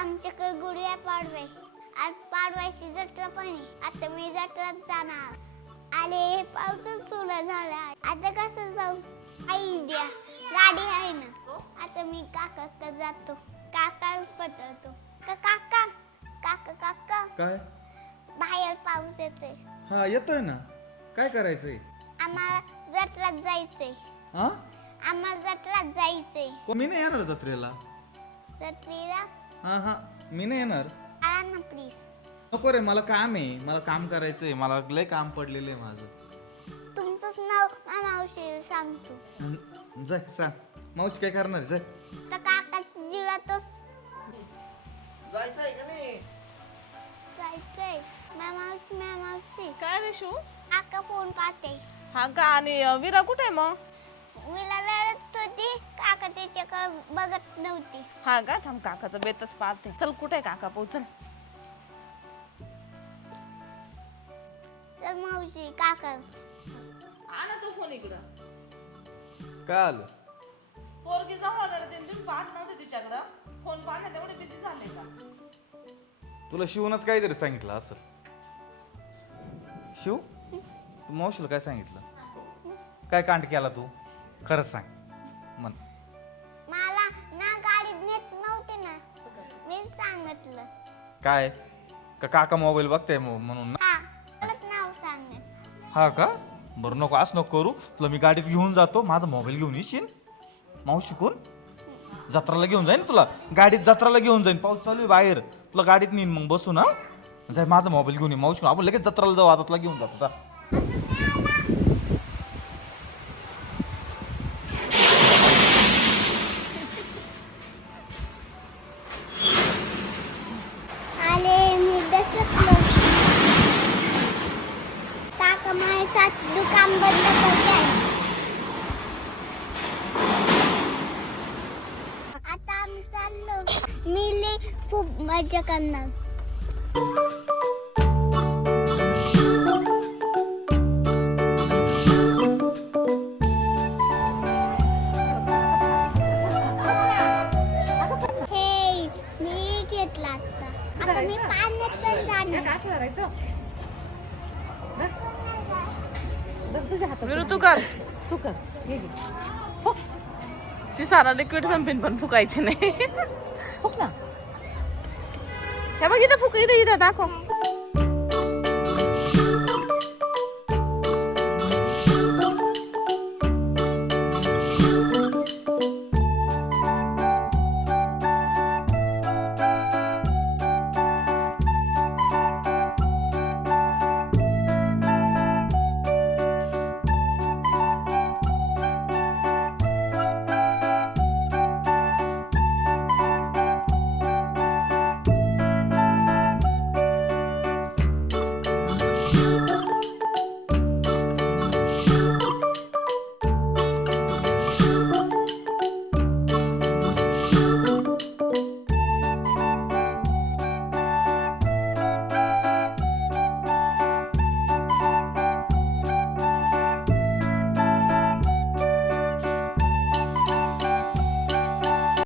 आमच्याकडे गुढी पाडवे आज पाडव्याची जत्रा पण आहे. आता मी जत्रेत जाणार. आले पाऊसच सुरू झाला. आता कसं जाऊ? आयडिया गाडी आहे ना. आता मी काकाकडे जातो. काका पटवतो. काका काका काका काय बाहेर पाऊस येतोय. हा येतोय ना. काय करायचंय? आम्हाला जत्रेत जायचंय. हा आम्हाला जत्रेत जायचंय. मी नाही येणार जत्रेला. जत्रेला हा मी नाही येणार. आला ना प्लीज. नको रे, मला काम आहे. मला काम करायचंय. मला लय काम पडलेलं आहे माझं. तुमचंच नाव मावशीला सांगतो. जाय सांग. मावशी काय करणार जाय. तर काकाची जिळतच जायचंय का नाही? जायचंय. मावशी काय रे शू? काका फोन पाहते. हा का? आणि विरा कुठे आहे मग? विला रडत होती. काका त्याच्याकडे बघत नव्हती. हा का? थांब काकाचं बेतच पाहते. चल कुठे आहे काका? पोचल. तर मावशी काका आला तो फोन इकडं. काय आलं? पोरगी जवळ तुम्ही पाहत नव्हते तिच्याकडं. फोन पाहण्यात एवढे बिझी झाले का? तुला शिवूनच काहीतरी सांगितलं असं. शिव तू मावशीला काय सांगितलं? काय कांड केला तू? खरंच सांग मन. मला ना गाडीत नेत नव्हते ना. मी सांगितलं. काय का काका मोबाईल बघताय म्हणून ना? हा परत नाव सांगत. हा का? बरं नको असं नको करू. तुला मी गाडीत घेऊन जातो. माझा मोबाईल घेऊन येशील. मावशी कोण? जत्राला घेऊन जाईन तुला. गाडीत जत्राला घेऊन जाईन. पाऊस चालू आहे बाहेर. तुला गाडीत नेईन मग बसून. हा जाय माझा मोबाईल घेऊन ये. मावशी आपण लगेच जत्राला जाऊ. आता तुला घेऊन जातो. जा. आले मी दसतलो. काका माझ्या साथ दुकान बंद करते. आता आम्ही चाललो. मी लई खूप मजा करणार. हे मी घेतला आता मी पाण्यात पण जाणार. विरू तू कर. फुक. ती सारा लिक्विड संपेन पण फुकायची नाही. फुक ना. हे बघ इथं फुक. इथं दाखव.